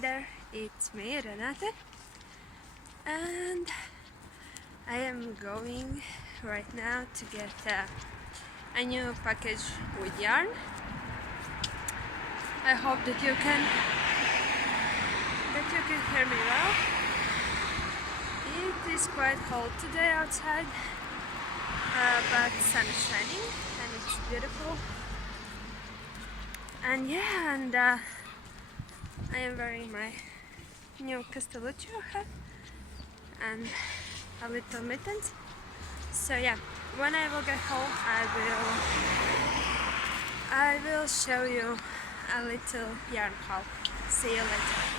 there, it's me, Renate, and I am going right now to get a new package with yarn. I hope that you can hear me well. It is quite cold today outside, but the sun is shining and it's beautiful. And yeah, and I am wearing my new Castelluccio hat and a little mittens. So yeah, when I will get home, I will show you a little yarn haul. See you later.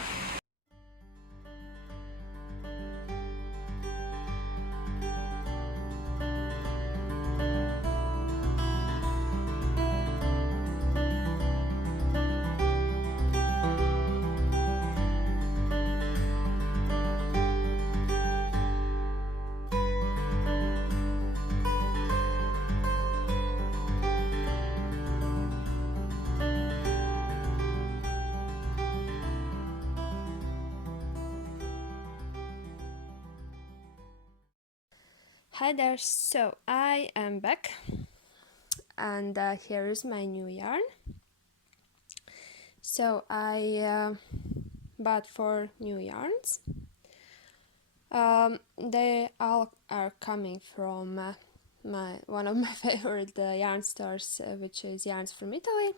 Hi there, so I am back and here is my new yarn. So I bought 4 new yarns. They all are coming from one of my favorite yarn stores, which is Yarns from Italy,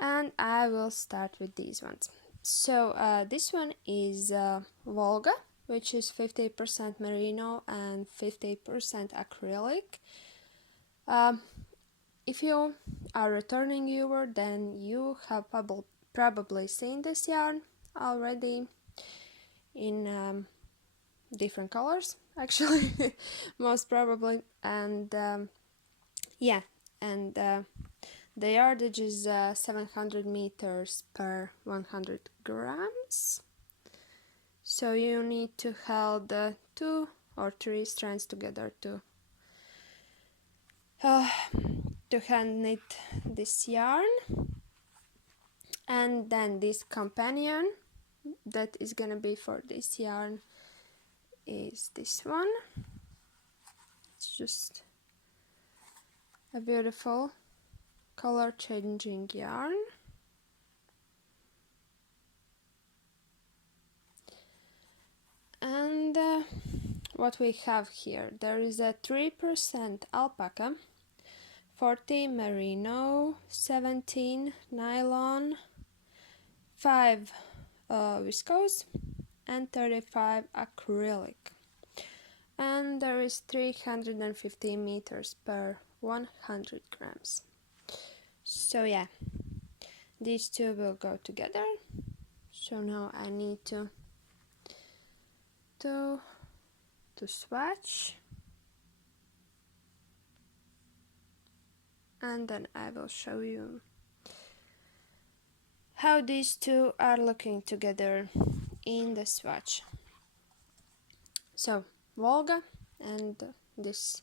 and I will start with these ones. So this one is Volga, which is 50% merino and 50% acrylic. If you are a returning viewer, then you have probably seen this yarn already in different colors, actually, most probably. And yeah, and the yardage is 700 meters per 100 grams. So you need to hold 2 or 3 strands together to hand knit this yarn. And then this companion that is gonna be for this yarn is this one. It's just a beautiful color changing yarn. And what we have here, there is a 3% alpaca, 40 merino, 17 nylon, 5 viscose, and 35 acrylic. And there is 350 meters per 100 grams. So yeah, these two will go together. So now I need to swatch, and then I will show you how these two are looking together in the swatch. So Volga and this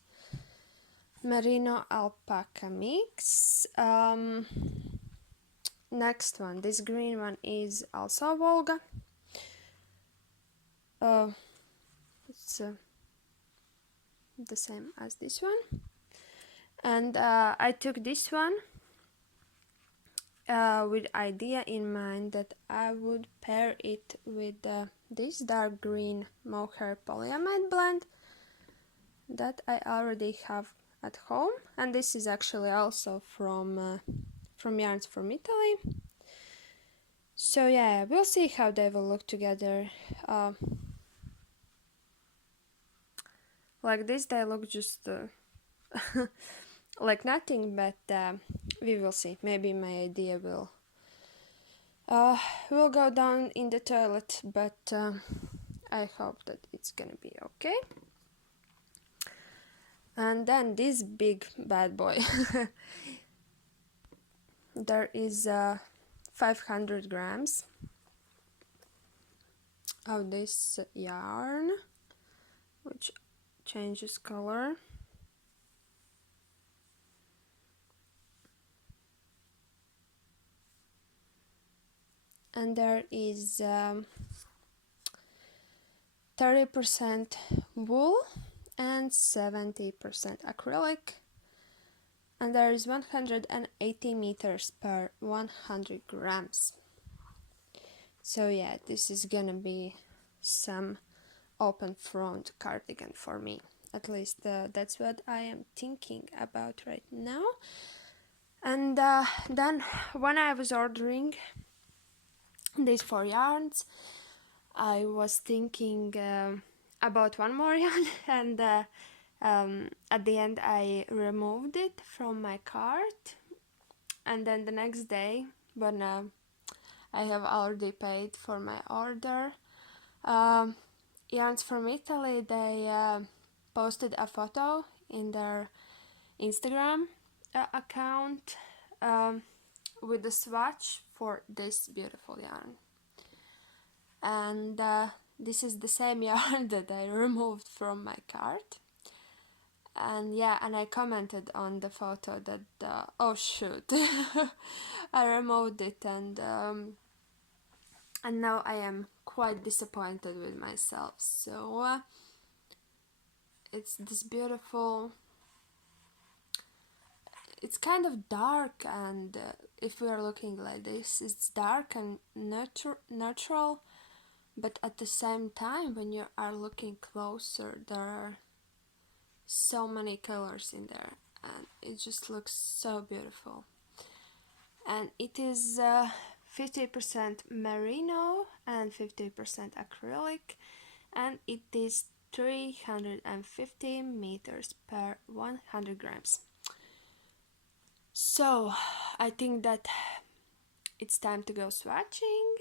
merino alpaca mix. Next one, this green one is also Volga. It's the same as this one, and I took this one with idea in mind that I would pair it with this dark green mohair polyamide blend that I already have at home, and this is actually also from Yarns from Italy. So yeah, we'll see how they will look together. Like this, they look just like nothing, but we will see. Maybe my idea will go down in the toilet, but I hope that it's gonna be okay. And then this big bad boy. There is 500 grams of this yarn, which changes color. and there is 30% wool and 70% acrylic, and there is 180 meters per 100 grams. So yeah, this is gonna be some open front cardigan for me. At least that's what I am thinking about right now. And then when I was ordering these 4 yarns, I was thinking about one more yarn, and at the end I removed it from my cart. And then the next day, when I have already paid for my order, Yarns from Italy, they posted a photo in their Instagram account with the swatch for this beautiful yarn. And this is the same yarn that I removed from my cart. And yeah, and I commented on the photo that oh shoot, I removed it, and now I am quite disappointed with myself. So it's this beautiful, it's kind of dark, and if we are looking like this, it's dark and natural, but at the same time, when you are looking closer, there are so many colors in there, and it just looks so beautiful. And it is 50% merino and 50% acrylic, and it is 350 meters per 100 grams. So I think that it's time to go swatching,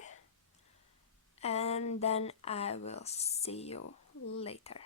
and then I will see you later.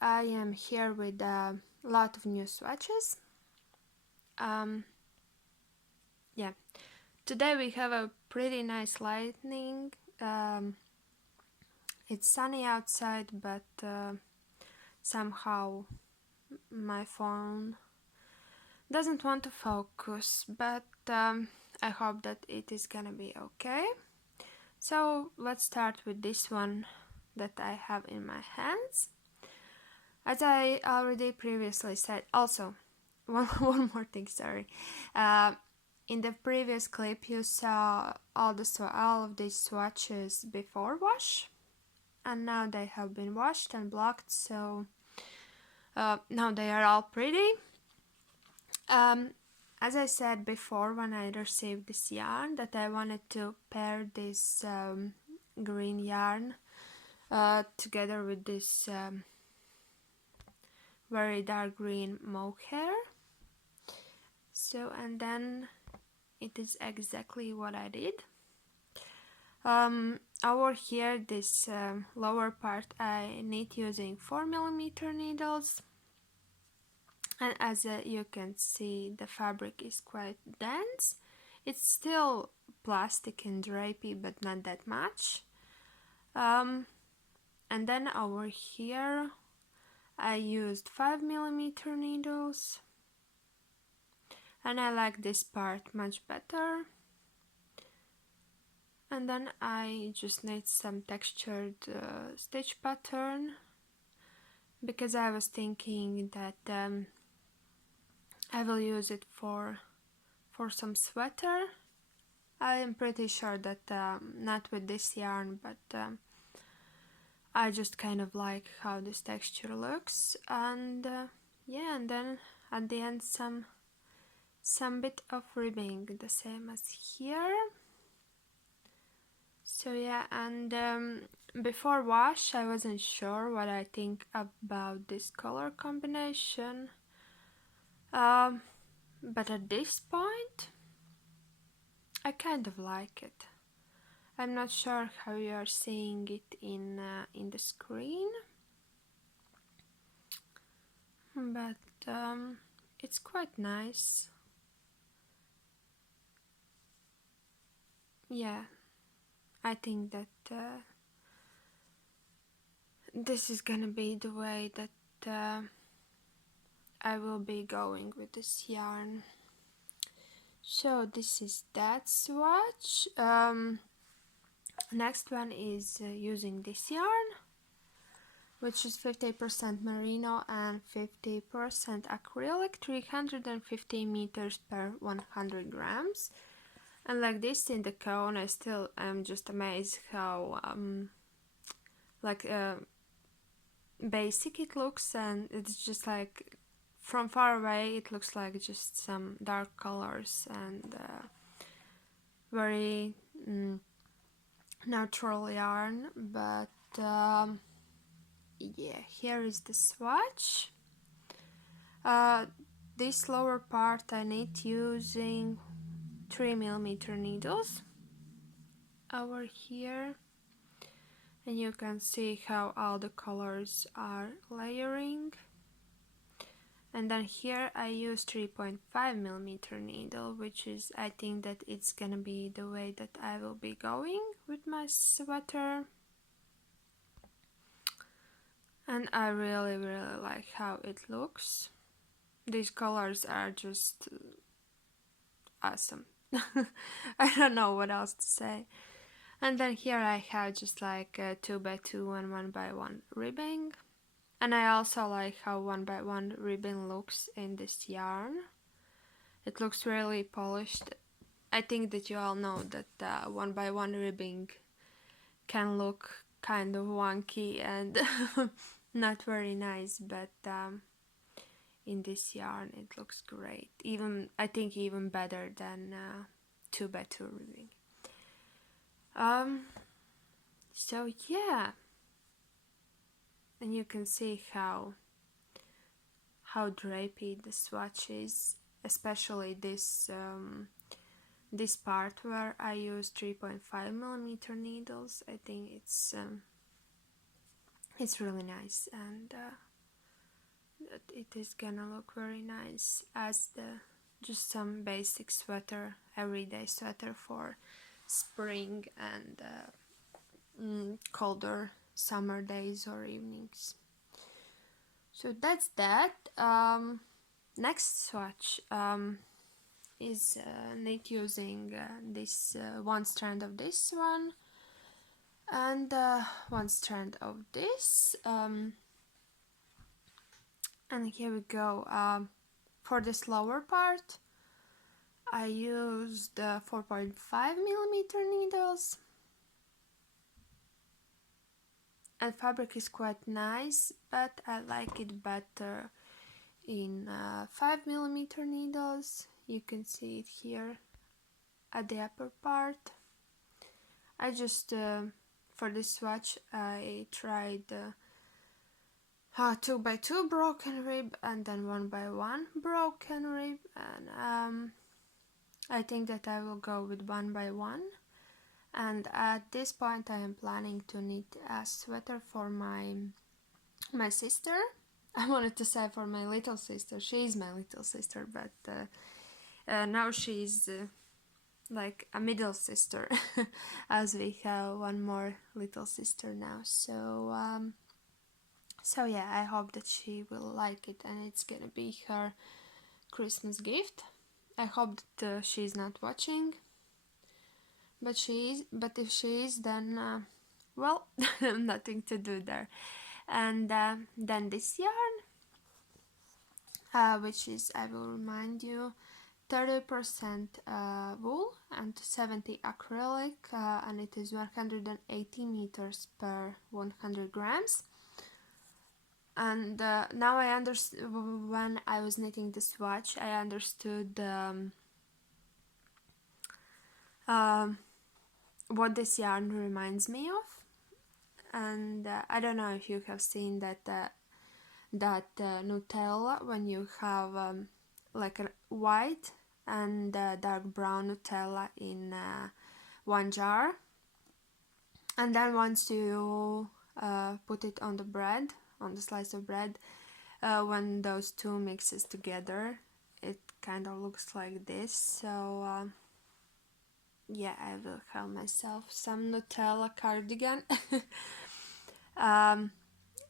I am here with a lot of new swatches. Yeah, today we have a pretty nice lighting. It's sunny outside, but somehow my phone doesn't want to focus, but I hope that it is gonna be okay. So let's start with this one that I have in my hands. As I already previously said, also one more thing, sorry. In the previous clip you saw all of these swatches before wash, and now they have been washed and blocked, so now they are all pretty. As I said before when I received this yarn, that I wanted to pair this green yarn together with this very dark green mohair. So, and then it is exactly what I did. Over here, this lower part I knit using 4mm needles, and as you can see, the fabric is quite dense. It's still plastic and drapey, but not that much. And then over here I used 5mm needles, and I like this part much better. And then I just knit some textured stitch pattern, because I was thinking that I will use it for some sweater. I am pretty sure that not with this yarn, but I just kind of like how this texture looks. And yeah, and then at the end some bit of ribbing, the same as here. So yeah, and before wash I wasn't sure what I think about this color combination, but at this point I kind of like it. I'm not sure how you are seeing it in the screen, but it's quite nice. Yeah, I think that this is gonna be the way that I will be going with this yarn. So this is that swatch. Next one is using this yarn, which is 50% merino and 50% acrylic, 350 meters per 100 grams. And like this in the cone, I still am just amazed how basic it looks, and it's just like from far away it looks like just some dark colors and very natural yarn. But yeah, here is the swatch. This lower part I knit using 3mm needles over here, and you can see how all the colors are layering. And then here I use 3.5mm needle, which is, I think that it's gonna be the way that I will be going with my sweater. And I really like how it looks. These colors are just awesome. I don't know what else to say. And then here I have just like 2x2 and 1x1 ribbing. And I also like how 1x1 ribbon looks in this yarn. It looks really polished. I think that you all know that 1x1 ribbing can look kind of wonky and not very nice, but in this yarn it looks great. Even, I think, even better than 2x2 ribbing. So yeah, and you can see how drapey the swatch is, especially this this part where I use 3.5mm needles. I think it's really nice, and that it is gonna look very nice as the just some basic sweater, everyday sweater for spring and colder summer days or evenings. So that's that. Next swatch is knit using this one strand of this one and one strand of this, and here we go. For this lower part I used 4.5mm needles, and fabric is quite nice, but I like it better in 5mm needles. You can see it here at the upper part. I just for this swatch I tried 2x2 broken rib and then 1x1 broken rib, and I think that I will go with 1x1. And at this point I am planning to knit a sweater for my sister. I wanted to say for my little sister. She is my little sister, but now she's like a middle sister, as we have one more little sister now. So yeah, I hope that she will like it, and it's gonna be her Christmas gift. I hope that she's not watching, but she is. But if she is, then well, nothing to do there. And then this yarn, which is, I will remind you, 30% wool and 70 acrylic, and it is 180 meters per 100 grams. And now I understand, when I was knitting the swatch, I understood what this yarn reminds me of. And I don't know if you have seen that Nutella, when you have like a white and dark brown Nutella in one jar, and then once you put it on the bread, on the slice of bread, when those two mixes together, it kind of looks like this. So yeah, I will have myself some Nutella cardigan.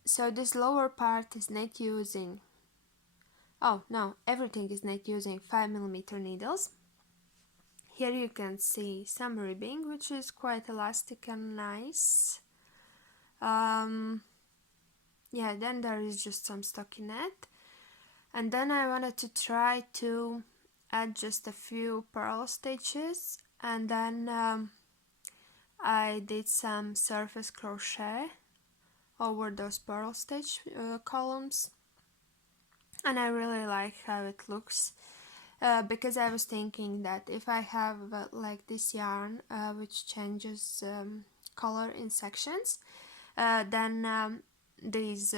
So this lower part is knit using, oh no, everything is knit using 5mm needles. Here you can see some ribbing, which is quite elastic and nice. Yeah, then there is just some stockinette, and then I wanted to try to add just a few purl stitches, and then I did some surface crochet over those purl stitch columns, and I really like how it looks, because I was thinking that if I have like this yarn which changes color in sections, then these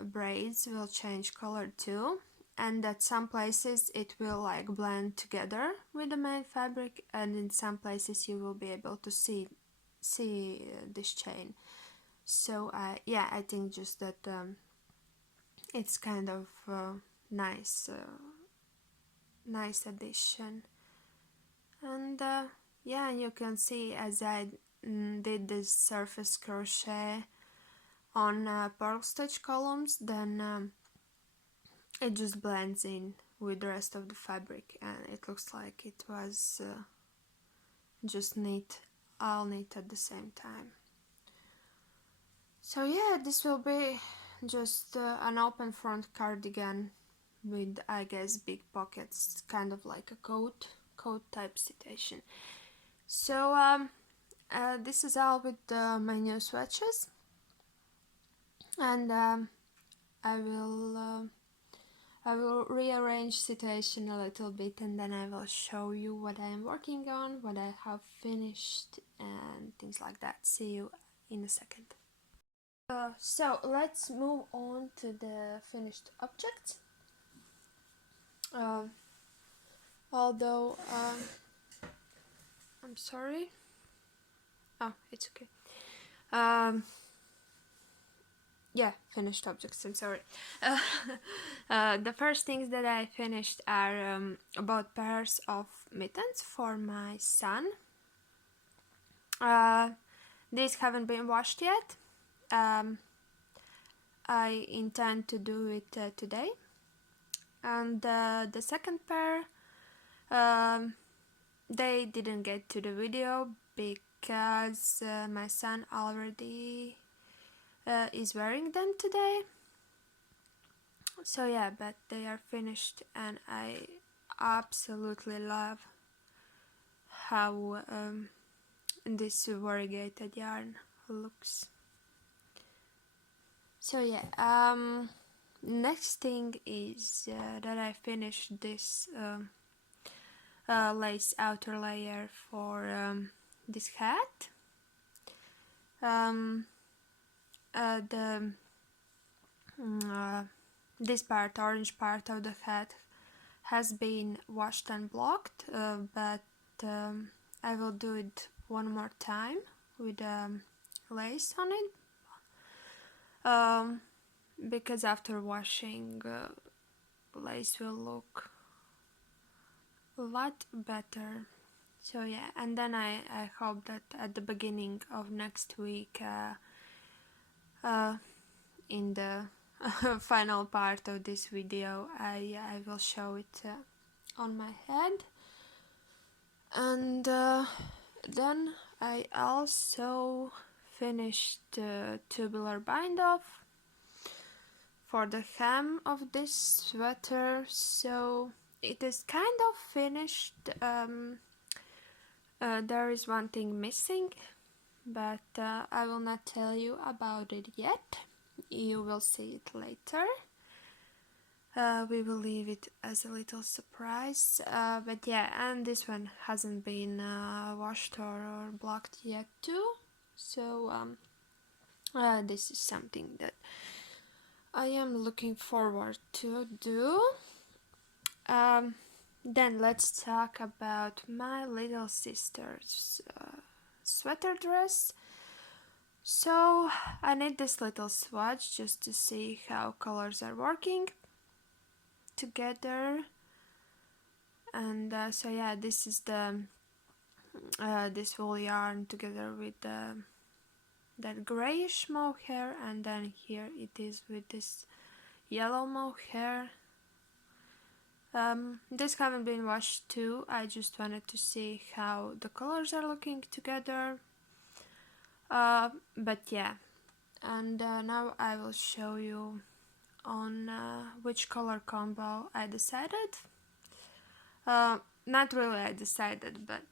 braids will change color too, and at some places it will like blend together with the main fabric, and in some places you will be able to see this chain. So yeah, I think just that it's kind of nice addition. And yeah, you can see as I did this surface crochet on purl stitch columns, then it just blends in with the rest of the fabric, and it looks like it was just all knit at the same time. So yeah, this will be just an open front cardigan with, I guess, big pockets, kind of like a coat type situation. So this is all with my new swatches, and I will rearrange situation a little bit, and then I will show you what I am working on, what I have finished, and things like that. See you in a second. So let's move on to the finished object. Although I'm sorry. Oh, it's okay. yeah, finished objects, I'm sorry. The first things that I finished are about pairs of mittens for my son. These haven't been washed yet. I intend to do it today. And the second pair, they didn't get to the video because my son already is wearing them today. So yeah, but they are finished and I absolutely love how this variegated yarn looks. So yeah, next thing is that I finished this lace outer layer for this hat. This part, orange part of the hat, has been washed and blocked, but I will do it one more time with lace on it, because after washing, lace will look a lot better. So yeah, and then I hope that at the beginning of next week, in the final part of this video, I will show it on my head. And then I also finished tubular bind off for the hem of this sweater, so it is kind of finished. There is one thing missing, but I will not tell you about it yet. You will see it later. We will leave it as a little surprise, but yeah, and this one hasn't been washed or blocked yet too, so this is something that I am looking forward to do. Then let's talk about my little sister's sweater dress. So I need this little swatch just to see how colors are working together. And so yeah, this is the this wool yarn together with that grayish mohair, and then here it is with this yellow mohair. This haven't been washed too. I just wanted to see how the colors are looking together. But yeah, and now I will show you on which color combo I decided. Not really I decided, but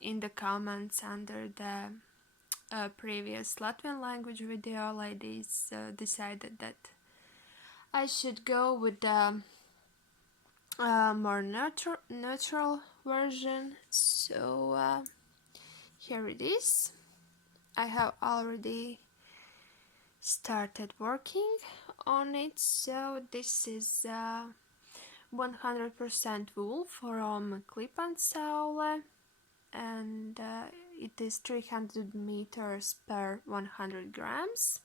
in the comments under the previous Latvian language video, ladies decided that I should go with the more neutral version. So here it is. I have already started working on it. So this is 100% wool from Klippansaule, and it is 300 meters per 100 grams.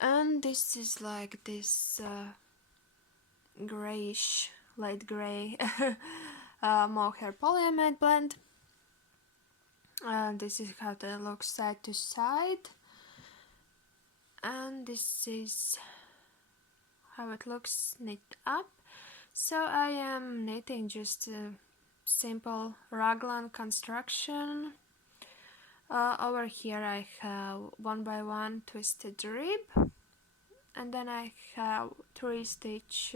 And this is like this grayish, light gray mohair polyamide blend. This is how they look side to side, and this is how it looks knit up. So I am knitting just a simple raglan construction. Over here I have 1x1 twisted rib, and then I have 3-stitch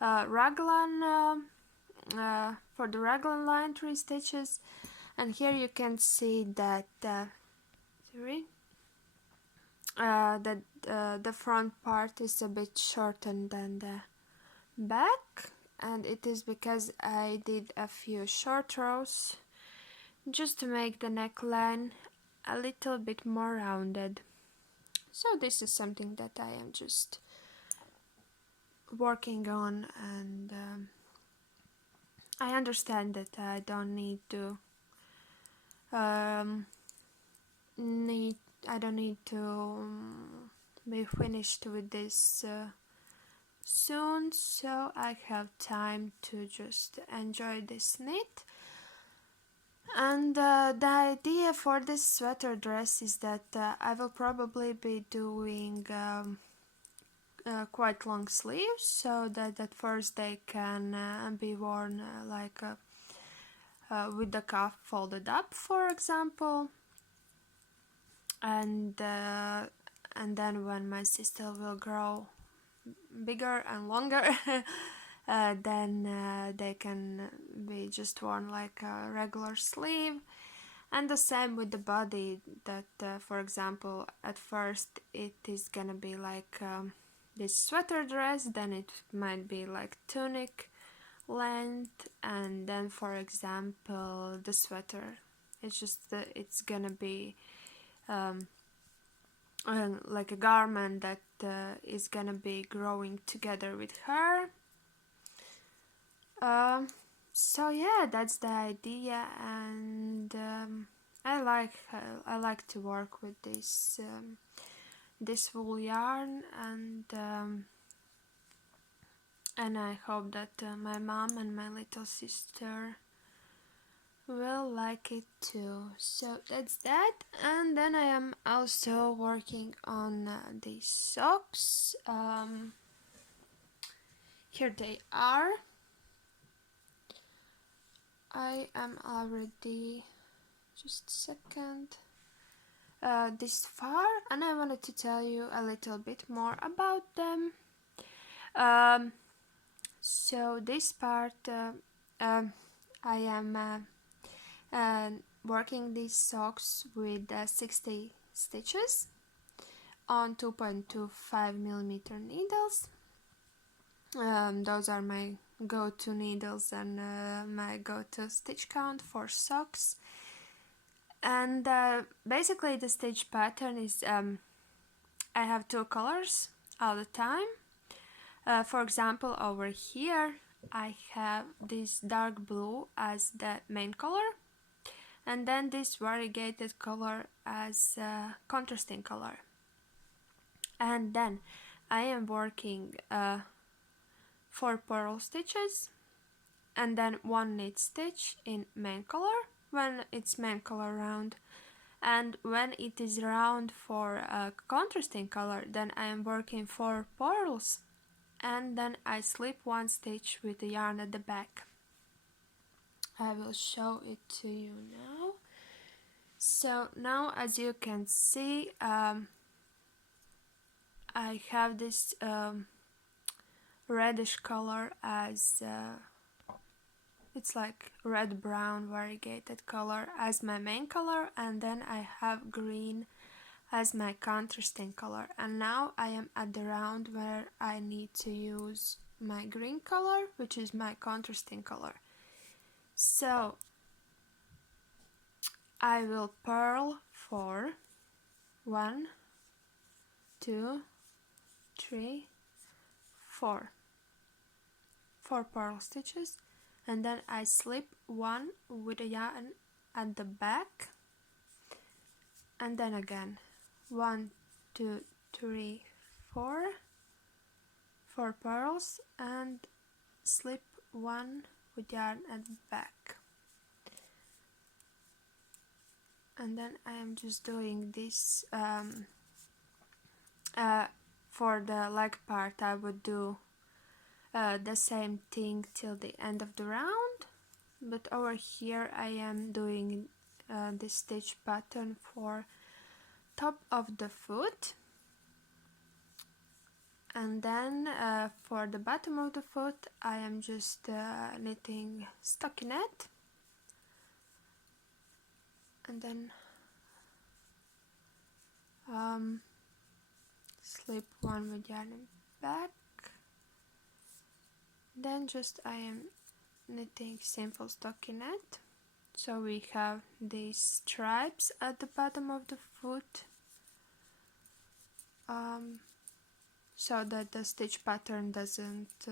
raglan for the raglan line, 3 stitches. And here you can see that that the front part is a bit shorter than the back, and it is because I did a few short rows just to make the neckline a little bit more rounded. So this is something that I am just working on, and I understand that I don't need to I don't need to be finished with this soon, so I have time to just enjoy this knit. And the idea for this sweater dress is that I will probably be doing quite long sleeves, so that at first they can be worn with the cuff folded up, for example, and then when my sister will grow bigger and longer, then they can be just worn like a regular sleeve. And the same with the body, that for example at first it is gonna be like this sweater dress, then it might be like tunic length, and then for example the sweater, it's gonna be like a garment that is gonna be growing together with her. So yeah, that's the idea, and I like to work with this wool yarn, and I hope that my mom and my little sister will like it too. So that's that, and then I am also working on these socks. Here they are. I am already, just a second, this far, and I wanted to tell you a little bit more about them. So this part, I am working these socks with 60 stitches on 2.25mm needles. Those are my go-to needles and my go-to stitch count for socks. And basically the stitch pattern is I have two colors all the time. For example, over here I have this dark blue as the main color, and then this variegated color as contrasting color. And then I am working 4 purl stitches and then 1 knit stitch in main color when it's main color round, and when it is round for a contrasting color, then I am working 4 purls and then I slip 1 stitch with the yarn at the back. I will show it to you now. So now, as you can see, I have this reddish color as it's like red-brown variegated color as my main color, and then I have green as my contrasting color. And now I am at the round where I need to use my green color, which is my contrasting color. So I will purl for 1, 2, 3, 4 purl stitches, and then I slip 1 with a yarn at the back, and then again 1, 2, 3, 4 purls and slip 1 with yarn at the back. And then I am just doing this for the leg part. I would do the same thing till the end of the round, but over here I am doing this stitch pattern for top of the foot, and then for the bottom of the foot I am just knitting stockinette, and then slip 1 with yarn in back. Then just I am knitting simple stockinette, so we have these stripes at the bottom of the foot, so that the stitch pattern doesn't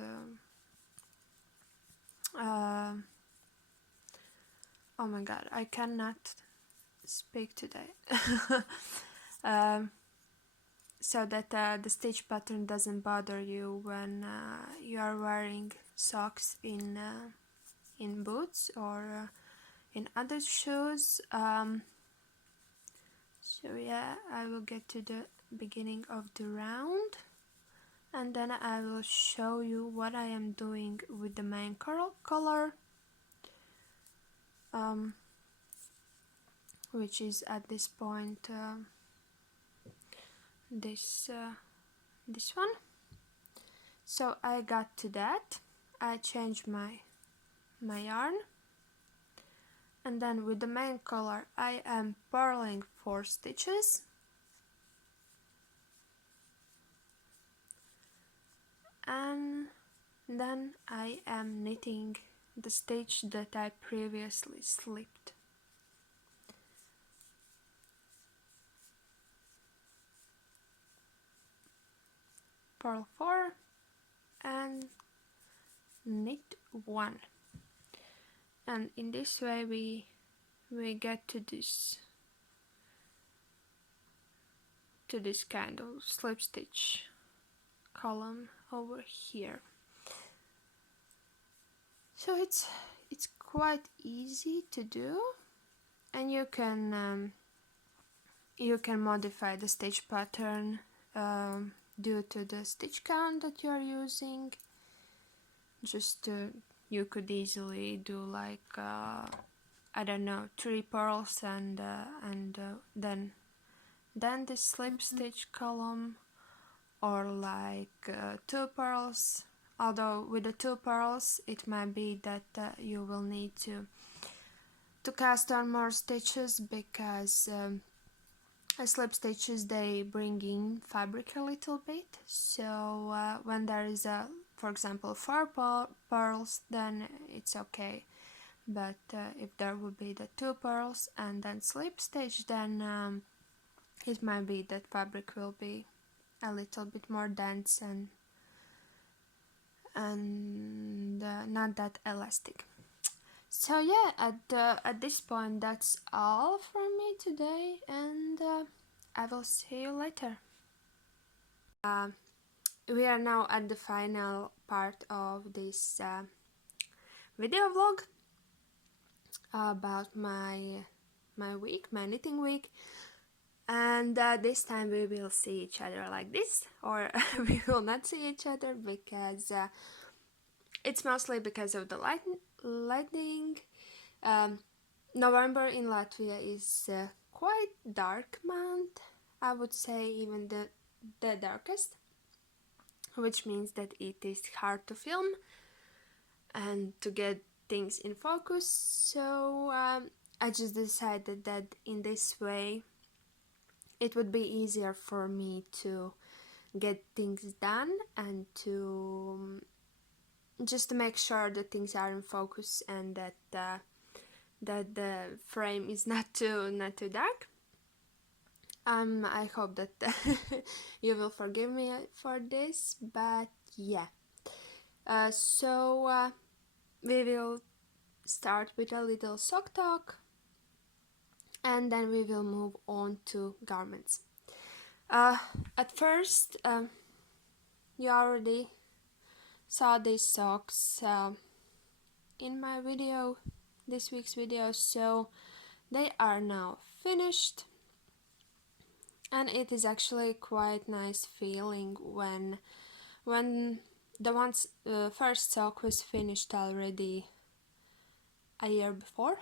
oh my god, I cannot speak today. So so that the stitch pattern doesn't bother you when you are wearing socks in boots or in other shoes. So yeah, I will get to the beginning of the round, and then I will show you what I am doing with the main color, which is at this point this one. So I got to that, I changed my yarn, and then with the main color I am purling 4 stitches, and then I am knitting the stitch that I previously slipped. Purl 4 and knit 1, and in this way we get to this kind of slip stitch column over here. So it's quite easy to do, and you can modify the stitch pattern due to the stitch count that you are using. Just you could easily do like I don't know, 3 purls and then the slip stitch column, or like 2 purls. Although with the 2 purls it might be that you will need to cast on more stitches, because slip stitches, they bring in fabric a little bit. So when there is for example 4 purls, then it's okay. But if there will be the 2 purls and then slip stitch, then it might be that fabric will be a little bit more dense and not that elastic. So yeah, at this point that's all from me today, and I will see you later. We are now at the final part of this video vlog about my knitting week, and this time we will see each other like this, or we will not see each other, because it's mostly because of the lightning. November in Latvia is quite dark month, I would say even the darkest, which means that it is hard to film and to get things in focus. So I just decided that in this way it would be easier for me to get things done and to just to make sure that things are in focus and that the frame is not too dark. I hope that you will forgive me for this, but yeah. So we will start with a little sock talk, and then we will move on to garments. At first, you already saw these socks in my video, this week's video, so they are now finished, and it is actually quite nice feeling when the first sock was finished already a year before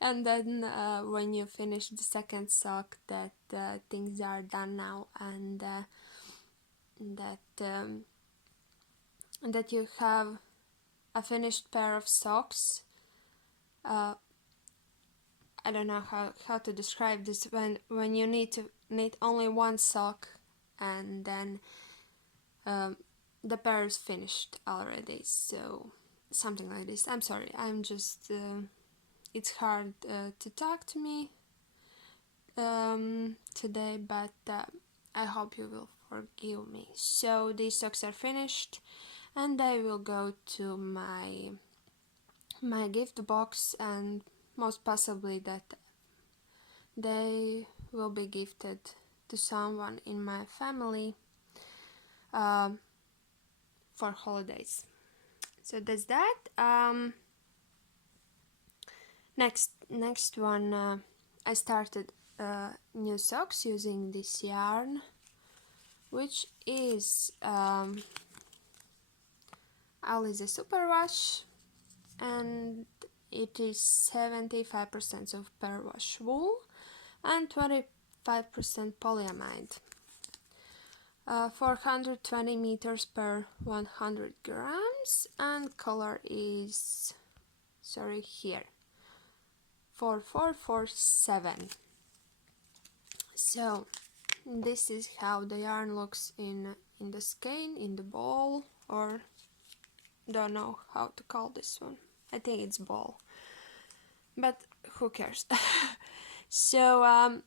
and then when you finish the second sock, that things are done now, and that you have a finished pair of socks. I don't know how to describe this, when you need to knit only one sock and then the pair is finished already, so something like this. I'm sorry, I'm just it's hard to talk to me today, but I hope you will forgive me. So these socks are finished, and they will go to my gift box, and most possibly that they will be gifted to someone in my family for holidays. So that's that. Next one, I started new socks using this yarn, which is Alize Superwash, and it is 75% of superwash wool and 25% polyamide. 420 meters per 100 grams, and color is, here, 4447. So this is how the yarn looks in the skein, in the ball, or don't know how to call this one. I think it's ball, but who cares? So I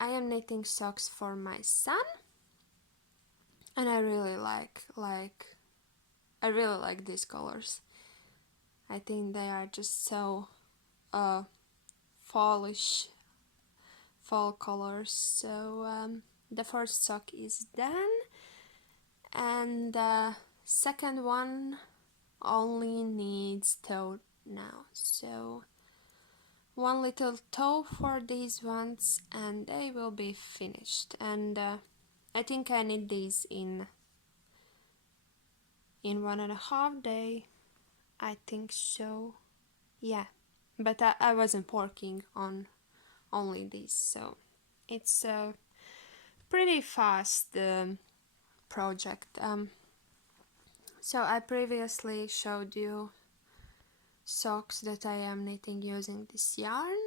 am knitting socks for my son, and I really like these colors. I think they are just so fallish, fall colors. So the first sock is done, and the second one only needs toe now. So one little toe for these ones, and they will be finished. And I think I need these in 1.5 days. I think so. Yeah, but I wasn't working on only these, so it's a pretty fast project. So I previously showed you socks that I am knitting using this yarn,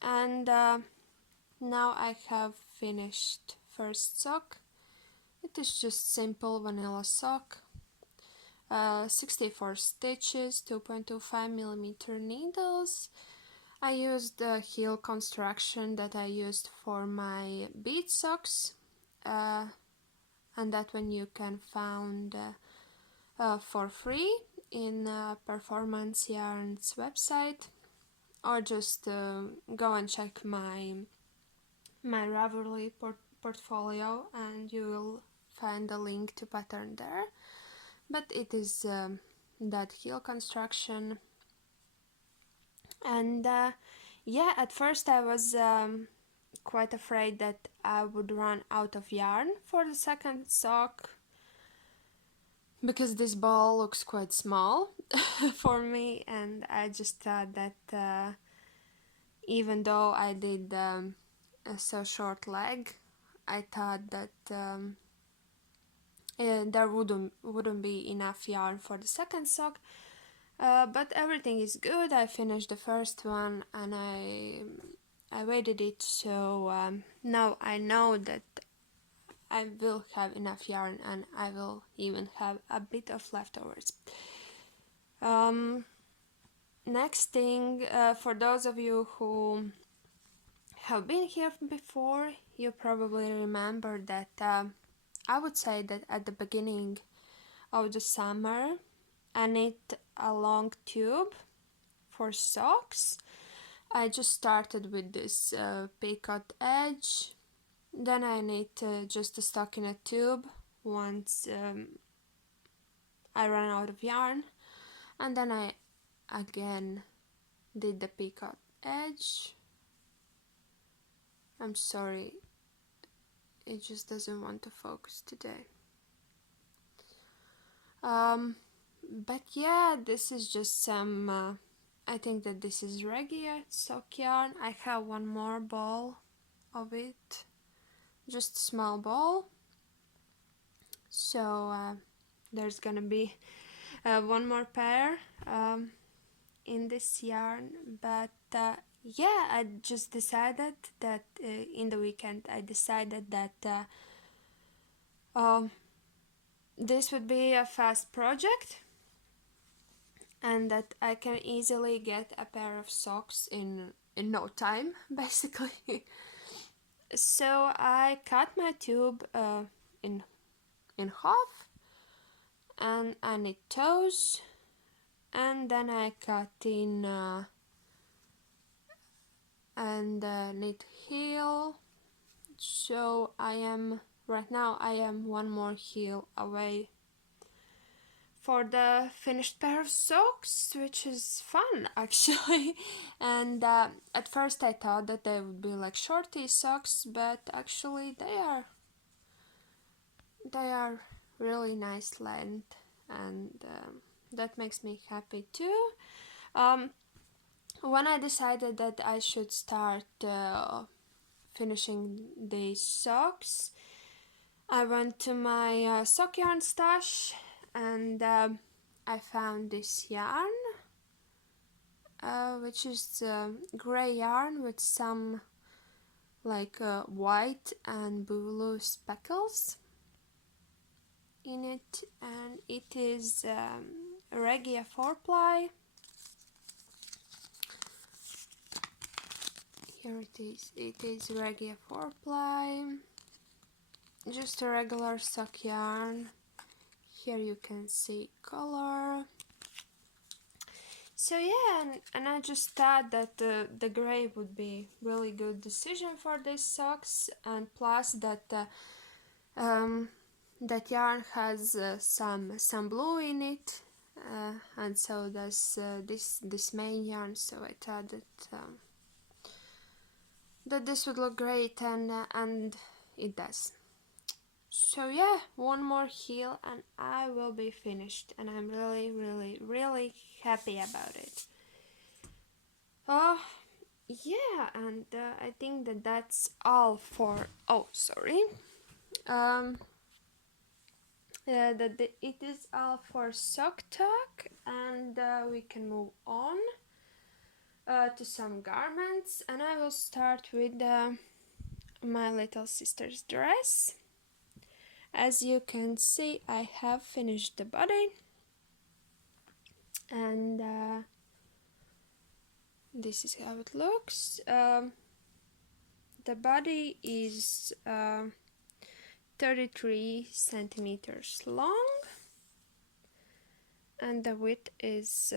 and now I have finished first sock. It is just simple vanilla sock, 64 stitches, 2.25 millimeter needles. I used the heel construction that I used for my bead socks, and that one you can find for free in Performance Yarn's website, or just go and check my Ravelry portfolio, and you will find a link to pattern there. But it is that heel construction. And yeah, at first I was quite afraid that I would run out of yarn for the second sock, because this ball looks quite small for me, and I just thought that even though I did a so short leg, I thought that there wouldn't be enough yarn for the second sock, but everything is good. I finished the first one, and I weighted it, so now I know that I will have enough yarn, and I will even have a bit of leftovers. Next thing, for those of you who have been here before, you probably remember that I would say that at the beginning of the summer I knit a long tube for socks. I just started with this picot edge, then I knit just a stockinette tube once I ran out of yarn, and then I again did the picot edge. I'm sorry, it just doesn't want to focus today. But yeah, this is just some I think that this is regular sock yarn. I have one more ball of it, just a small ball, so there's gonna be one more pair in this yarn. But yeah, I just decided that in the weekend I decided that this would be a fast project, and that I can easily get a pair of socks in no time, basically. So I cut my tube in half, and I knit toes, and then I cut in and knit heel, So right now I am one more heel away for the finished pair of socks, which is fun actually. And at first I thought that they would be like shorty socks, but actually they are really nice length, and that makes me happy too. When I decided that I should start finishing these socks, I went to my sock yarn stash, and I found this yarn, which is gray yarn with some like white and blue speckles in it, and it is Regia 4-ply. Here it is Regia 4-ply, just a regular sock yarn. Here you can see color. So yeah, and I just thought that the gray would be really good decision for these socks, and plus that that yarn has some blue in it, and so does this main yarn. So I thought that this would look great, and it does. So yeah, one more heel and I will be finished, and I'm really, really, really happy about it. Yeah, and I think that's all for. Oh, sorry. It is all for sock talk, and we can move on to some garments, and I will start with my little sister's dress. As you can see, I have finished the body, and this is how it looks. The body is 33 centimeters long, and the width is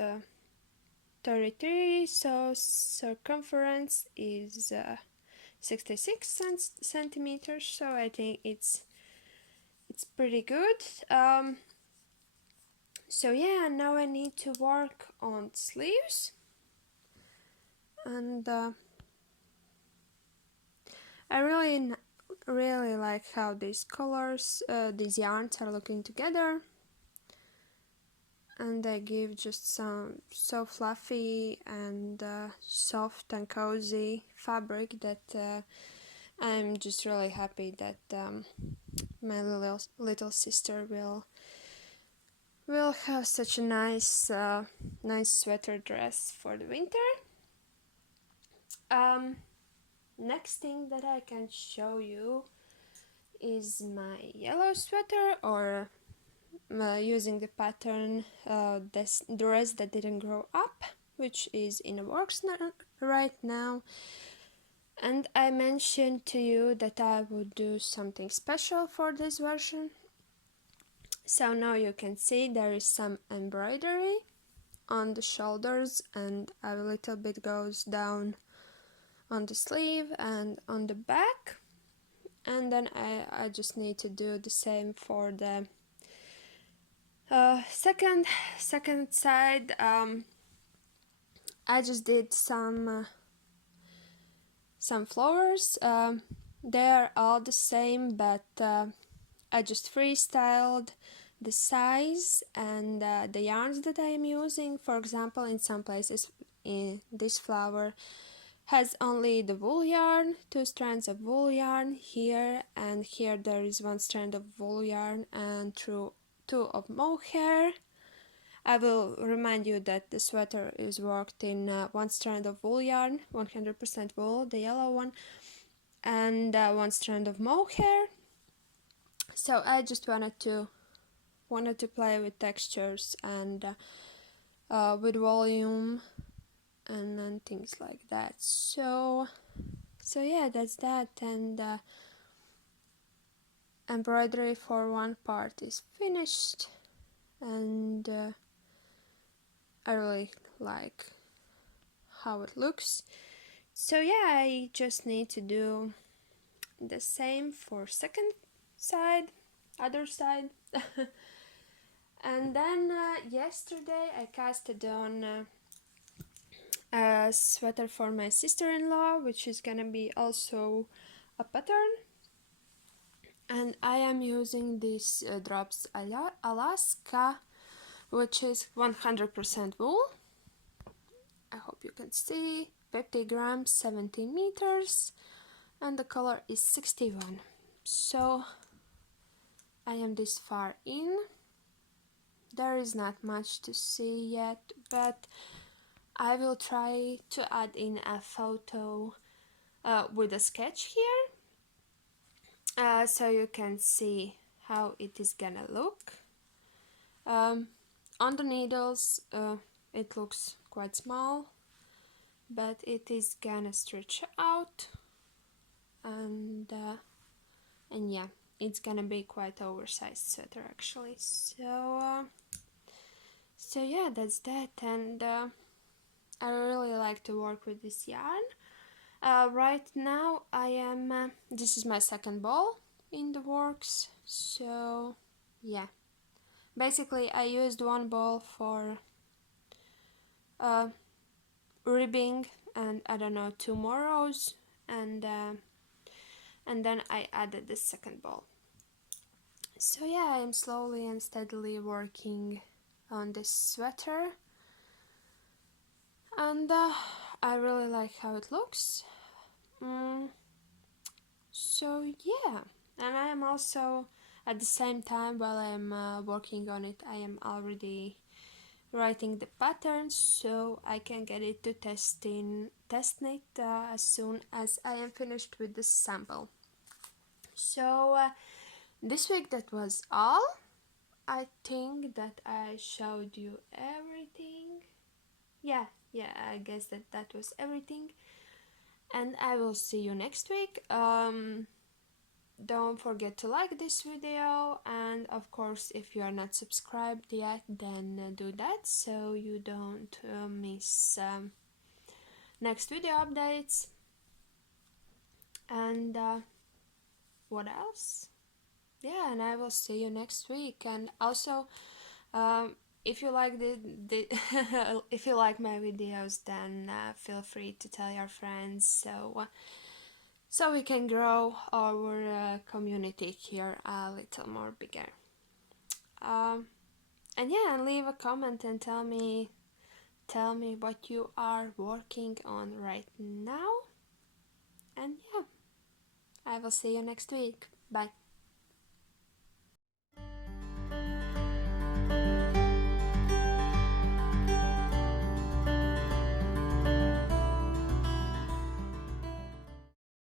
33, so circumference is 66 centimeters, so I think it's pretty good. So yeah, now I need to work on sleeves, and I really like how these colors, these yarns are looking together, and they give just some so fluffy and soft and cozy fabric that I'm just really happy that my little sister will have such a nice sweater dress for the winter. Next thing that I can show you is my yellow sweater, or using the pattern this dress that didn't grow up, which is in the works right now. And I mentioned to you that I would do something special for this version. So now you can see there is some embroidery on the shoulders, and a little bit goes down on the sleeve and on the back. And then I just need to do the same for the second side. I just did some flowers. They are all the same, but I just freestyled the size and the yarns that I am using. For example, in some places in this flower has only the wool yarn, 2 strands of wool yarn here, and here there is 1 strand of wool yarn and 2 of mohair. I will remind you that the sweater is worked in 1 strand of wool yarn, 100% wool, the yellow one, and 1 strand of mohair. So I just wanted to play with textures and with volume and things like that. So yeah, that's that. And embroidery for one part is finished, and I really like how it looks. So yeah, I just need to do the same for second side, other side. And then yesterday I casted on a sweater for my sister-in-law, which is gonna be also a pattern. And I am using this Drops Alaska, which is 100% wool. I hope you can see. 50 grams, 17 meters, and the color is 61. So I am this far in. There is not much to see yet, but I will try to add in a photo with a sketch here, so you can see how it is gonna look. On the needles it looks quite small, but it is gonna stretch out, and yeah, it's gonna be quite oversized sweater actually. So yeah, that's that. And I really like to work with this yarn. Right now I am this is my second ball in the works, so yeah, basically I used one ball for ribbing and I don't know, 2 more rows, and then I added the second ball. So yeah, I am slowly and steadily working on this sweater, and I really like how it looks. So yeah, and I am also at the same time while I'm working on it, I am already writing the patterns so I can get it to test knit as soon as I am finished with the sample. So this week that was all. I think that I showed you everything. Yeah, I guess that was everything, and I will see you next week. Don't forget to like this video, and of course if you are not subscribed yet, then do that so you don't miss next video updates. And what else? Yeah, and I will see you next week. And also if you like the if you like my videos, then feel free to tell your friends so we can grow our community here a little more bigger. And yeah, and leave a comment and tell me what you are working on right now. And yeah, I will see you next week. Bye.